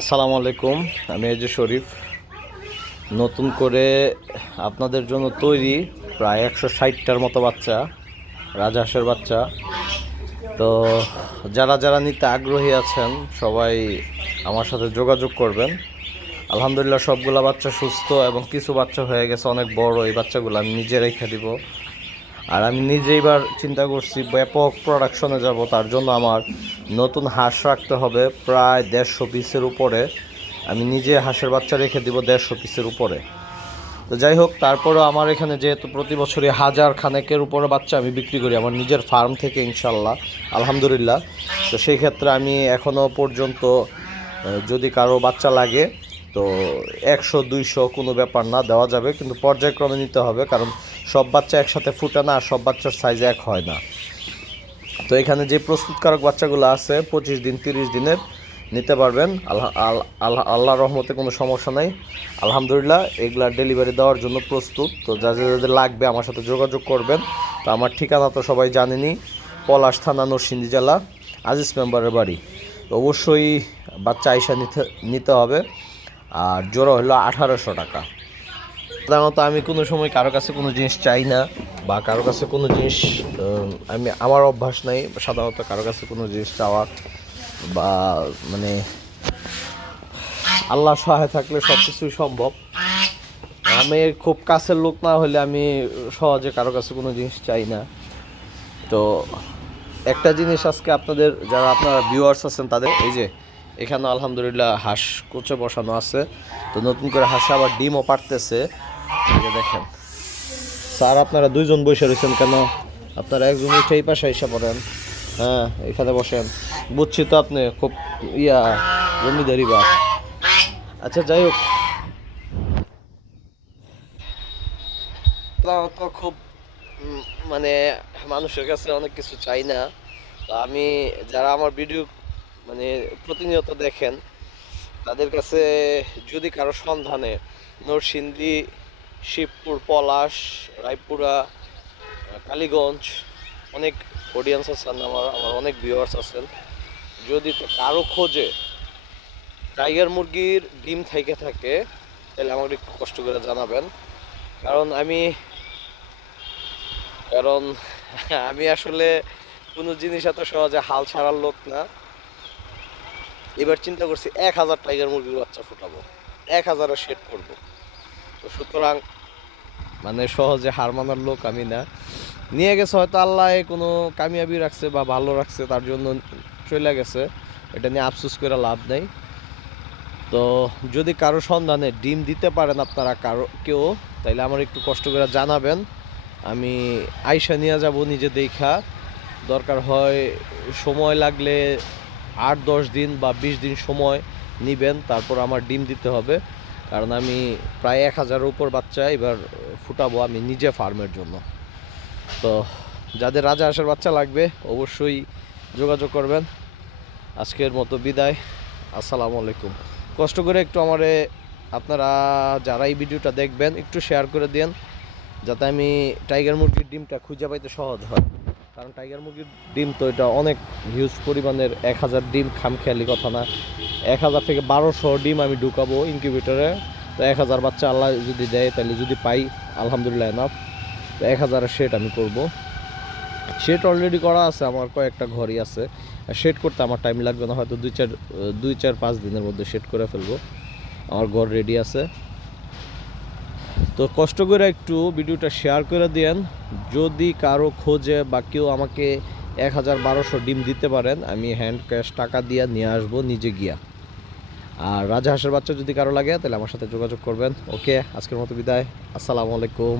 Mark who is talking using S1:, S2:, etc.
S1: আসসালামু আলাইকুম, আমি এজে শরীফ। নতুন করে আপনাদের জন্য তৈরি প্রায় একশো ষাটটার মতো বাচ্চা রাজহাঁসের বাচ্চা। তো যারা যারা নিতে আগ্রহী আছেন, সবাই আমার সাথে যোগাযোগ করবেন। আলহামদুলিল্লাহ সবগুলা বাচ্চা সুস্থ এবং কিছু বাচ্চা হয়ে গেছে, অনেক বড়। এই বাচ্চাগুলো আমি নিজে রেখে দিব। আর আমি নিজে এবার চিন্তা করছি, ব্যাপক প্রোডাকশনে যাব, তার জন্য আমার নতুন হাঁস রাখতে হবে প্রায় দেড়শো পিসের উপরে। আমি নিজে হাঁসের বাচ্চা রেখে দিব দেড়শো পিসের উপরে। তো যাই হোক, তারপরেও আমার এখানে যেহেতু প্রতি বছরই হাজার খানেকের উপরে বাচ্চা আমি বিক্রি করি, আমার নিজের ফার্ম থেকে ইনশাল্লাহ আলহামদুলিল্লাহ। তো সেই ক্ষেত্রে আমি এখনও পর্যন্ত যদি কারও বাচ্চা লাগে তো একশো, দুইশো কোনো ব্যাপার না দেওয়া যাবে, কিন্তু পর্যায়ক্রমে নিতে হবে, কারণ সব বাচ্চা একসাথে ফুটে না, আর সব বাচ্চার সাইজ এক হয় না। তো এখানে যে প্রস্তুতকারক বাচ্চাগুলো আছে, পঁচিশ দিন, তিরিশ দিনের, নিতে পারবেন। আল্লাহ, আল- আল্লাহ আল্লাহ রহমতে কোনো সমস্যা নাই। আলহামদুলিল্লাহ, এগুলা ডেলিভারি দেওয়ার জন্য প্রস্তুত। তো যাদের যাদের লাগবে আমার সাথে যোগাযোগ করবেন। তো আমার ঠিকানা তো সবাই জানেনি, পলাশ থানা, নরসিংদী জেলা, আজিজ মেম্বারের বাড়ি। অবশ্যই বাচ্চা আইসা নিতে নিতে হবে। আর জোড়া হলো আঠারোশো টাকা। সাধারণত আমি কোনো সময় কারও কাছে কোনো জিনিস চাই না বা কারও কাছে কোনো জিনিস আমি, আমার অভ্যাস নাই সাধারণত কারও কাছে কোনো জিনিস চাওয়ার বা মানে আল্লাহ সহায় থাকলে সব কিছুই সম্ভব। আমি খুব কাছের লোক না হলে আমি সহজে কারও কাছে কোনো জিনিস চাই না। তো একটা জিনিস আজকে আপনাদের, যারা আপনারা ভিউয়ার্স আছেন তাদের, এই যে এখানে আলহামদুলিল্লাহ হাঁস কুচে বসানো আছে। তো নতুন করে হাঁসে আবার ডিমও পারতেছে দেখেন। স্যার, আপনারা দুইজন বসে রয়েছেন কেন? আপনারা একজন উঠে এই পাশে এসে পড়েন। হ্যাঁ এখানে বসেন। বুঝছি তো আপনি খুব ইয়া, জমিদারি বা। আচ্ছা যাই হোক। তো খুব মানে মানুষের কাছে অনেক কিছু চাই না। তো আমি, যারা আমার ভিডিও মানে প্রতিনিয়ত দেখেন, তাদের কাছে যদি কারও সন্ধানে নরসিংদী, শিবপুর, পলাশ, রায়পুরা, কালীগঞ্জ অনেক অডিয়েন্স আছেন, আমার আমার অনেক ভিউয়ার্স আছেন, যদি কারও খোঁজে টাইগার মুরগির ডিম থেকে থাকে, তাহলে আমাকে একটু কষ্ট করে জানাবেন। কারণ আমি কারণ আমি আসলে কোনো জিনিস এত সহজে হাল ছাড়ার লোক না। এবার চিন্তা করছি এক হাজার টাইগার মুরগির বাচ্চা ফুটাবো। এক হাজারে সেট করব। তো সুতরাং মানে সহজে হার মানার লোক আমি না। নিয়ে গেছে হয়তো আল্লাহ কোনো কামিয়াবি রাখছে বা ভালো রাখছে, তার জন্য চলে গেছে। এটা নিয়ে আফসোস করে লাভ নেই। তো যদি কারও সন্ধানে ডিম দিতে পারেন আপনারা কারও, কেউ, তাইলে আমার একটু কষ্ট করে জানাবেন। আমি আইসা নিয়ে যাব নিজে দেখা। দরকার হয় সময় লাগলে আট, দশ দিন বা বিশ দিন সময় নিবেন, তারপর আমার ডিম দিতে হবে। কারণ আমি প্রায় এক হাজারের উপর বাচ্চা এবার ফুটাবো আমি নিজে ফার্মের জন্য। তো যাদের রাজা আসার বাচ্চা লাগবে, অবশ্যই যোগাযোগ করবেন। আজকের মতো বিদায়। আসসালামু আলাইকুম। কষ্ট করে একটু আমারে আপনারা যারা এই ভিডিওটা দেখবেন, একটু শেয়ার করে দেন যাতে আমি টাইগার মুরগির ডিমটা খুঁজে পাইতে সহজ হয়। কারণ টাইগার মুরগির ডিম তো এটা অনেক হিউজ পরিমাণের এক হাজার ডিম খামখেয়ালি কথা না। এক হাজার থেকে বারোশো ডিম আমি ঢুকাবো ইনকিউবেটরে। তো এক হাজার বাচ্চা আল্লাহ যদি দেয়, তাহলে যদি পাই, আলহামদুলিল্লাহ এনাফ তো এক হাজারের সেট আমি করব। সেট অলরেডি করা আছে, আমার কয়েকটা ঘরই আছে। সেট করতে আমার টাইম লাগবে না, হয়তো দুই চার দুই চার, পাঁচ দিনের মধ্যে সেট করে ফেলব। আমার ঘর রেডি আছে। তো কষ্ট করে একটু ভিডিওটা শেয়ার করে দেন। যদি কারও খোঁজে বা কেউ আমাকে এক হাজার বারোশো ডিম দিতে পারেন, আমি হ্যান্ড ক্যাশ টাকা দিয়ে নিয়ে আসব নিজে গিয়া। আর রাজা হাঁসের বাচ্চা যদি কারও লাগে, তাহলে আমার সাথে যোগাযোগ করবেন। ওকে, আজকের মতো বিদায়। আসসালামু আলাইকুম।